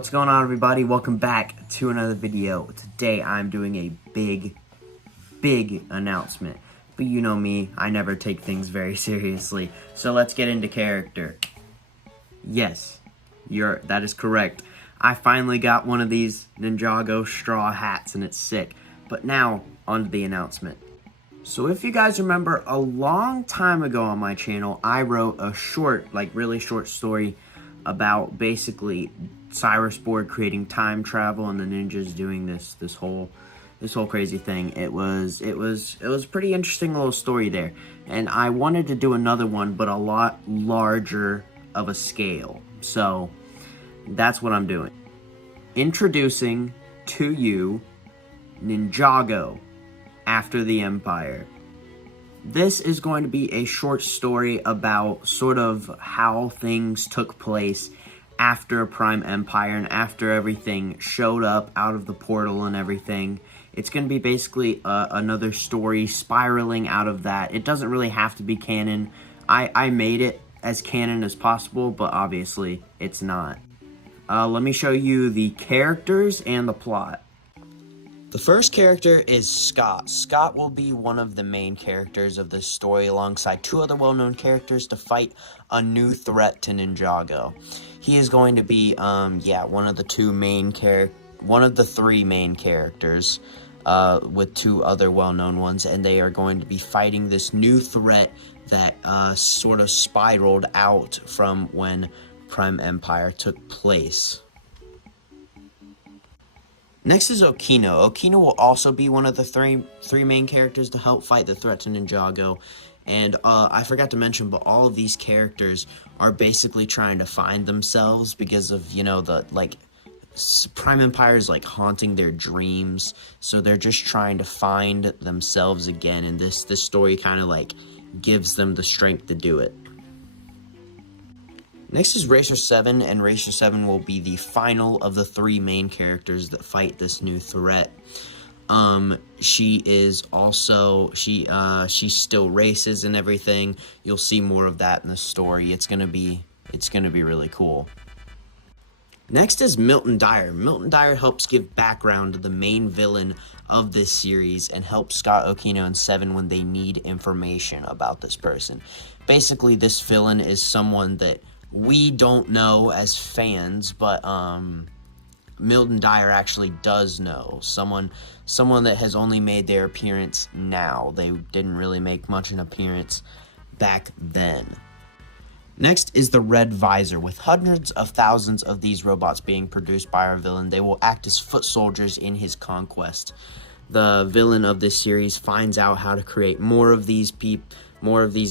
What's going on, everybody? Welcome back to another video. Today I'm doing a big announcement. But you know me, I never take things very seriously. So let's get into character. Yes, that is correct. I finally got one of these Ninjago straw hats and it's sick. But now, on to the announcement. So if you guys remember, a long time ago on my channel, I wrote a really short story about basically Cyrus Board creating time travel and the ninjas doing this whole crazy thing. It was a pretty interesting little story there, and I wanted to do another one, but a lot larger of a scale. So that's what I'm doing. Introducing to you Ninjago After the Empire. This is going to be a short story about sort of how things took place after Prime Empire and after everything showed up out of the portal and everything. It's going to be basically another story spiraling out of that. It doesn't really have to be canon. I made it as canon as possible, but obviously it's not. Let me show you the characters and the plot. The first character is Scott. Scott will be one of the main characters of this story alongside two other well-known characters to fight a new threat to Ninjago. He is going to be, one of the three main characters, with two other well-known ones, and they are going to be fighting this new threat that, sort of spiraled out from when Prime Empire took place. Next is Okino. Okino will also be one of the three main characters to help fight the threat to Ninjago. And I forgot to mention, but all of these characters are basically trying to find themselves because of, Prime Empire is haunting their dreams. So they're just trying to find themselves again. And this story kind of gives them the strength to do it. Next is Racer 7, and Racer 7 will be the final of the three main characters that fight this new threat. She still races and everything. You'll see more of that in the story. It's gonna be really cool. Next is Milton Dyer. Milton Dyer helps give background to the main villain of this series and helps Scott, Okino, and Seven when they need information about this person. Basically, this villain is someone that we don't know as fans, but Milton Dyer actually does know. Someone that has only made their appearance now. They didn't really make much an appearance back then. Next is the Red Visor. With hundreds of thousands of these robots being produced by our villain, they will act as foot soldiers in his conquest. The villain of this series finds out how to create more of these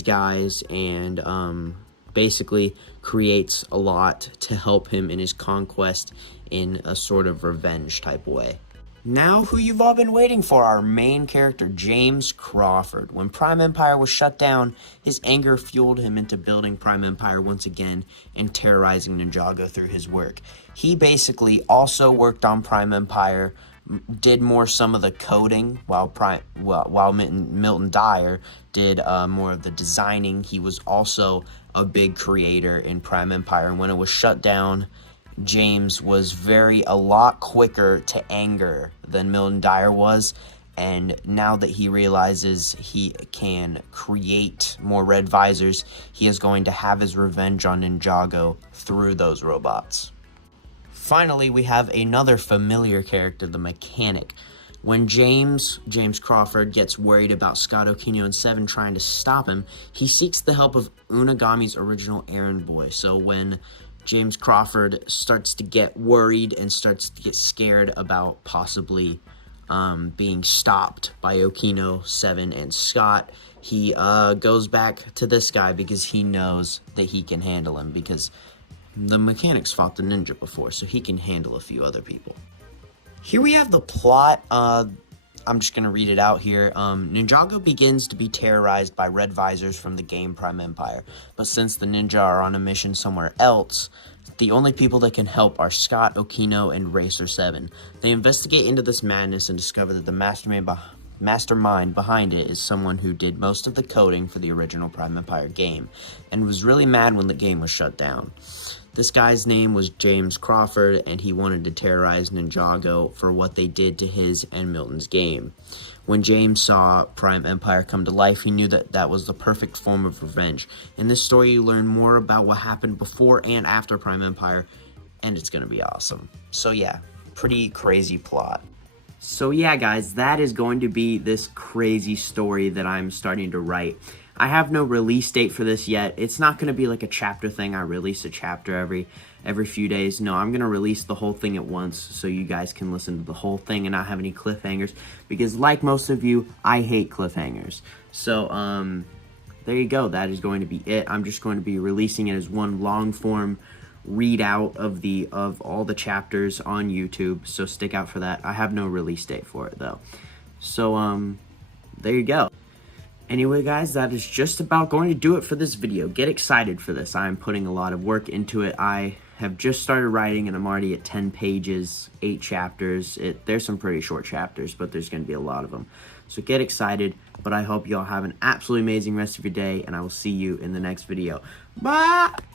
guys, and basically creates a lot to help him in his conquest in a sort of revenge type way. Now, who you've all been waiting for, our main character, James Crawford. When Prime Empire was shut down, his anger fueled him into building Prime Empire once again and terrorizing Ninjago through his work. He basically also worked on Prime Empire, did some of the coding, while Milton Dyer did more of the designing. He was also a big creator in Prime Empire, and when it was shut down, James was a lot quicker to anger than Milton Dyer was, and now that he realizes he can create more Red Visors, he is going to have his revenge on Ninjago through those robots. Finally, we have another familiar character, the Mechanic. When James Crawford gets worried about Scott, Okino, and Seven trying to stop him, he seeks the help of Unagami's original errand boy. So when James Crawford starts to get worried and starts to get scared about possibly being stopped by Okino, Seven, and Scott, he goes back to this guy because he knows that he can handle him, because the Mechanics fought the ninja before, so he can handle a few other people. Here we have the plot. I'm just going to read it out here. Ninjago begins to be terrorized by Red Visors from the game Prime Empire. But since the ninja are on a mission somewhere else, the only people that can help are Scott, Okino, and Racer 7. They investigate into this madness and discover that the mastermind mastermind behind it is someone who did most of the coding for the original Prime Empire game, and was really mad when the game was shut down. This guy's name was James Crawford, and he wanted to terrorize Ninjago for what they did to his and Milton's game. When James saw Prime Empire come to life, he knew that that was the perfect form of revenge. In this story, you learn more about what happened before and after Prime Empire, and it's going to be awesome. So yeah, pretty crazy plot. So yeah, guys, that is going to be this crazy story that I'm starting to write. I have no release date for this yet. It's not going to be like a chapter thing. I release a chapter every few days. No, I'm going to release the whole thing at once so you guys can listen to the whole thing and not have any cliffhangers. Because like most of you, I hate cliffhangers. So, there you go. That is going to be it. I'm just going to be releasing it as one long form readout of all the chapters on YouTube. So stick out for that. I have no release date for it though. So, there you go. Anyway, guys, that is just about going to do it for this video. Get excited for this. I'm putting a lot of work into it. I have just started writing, and I'm already at 10 pages, 8 chapters. There's some pretty short chapters, but there's going to be a lot of them. So get excited, but I hope you all have an absolutely amazing rest of your day, and I will see you in the next video. Bye!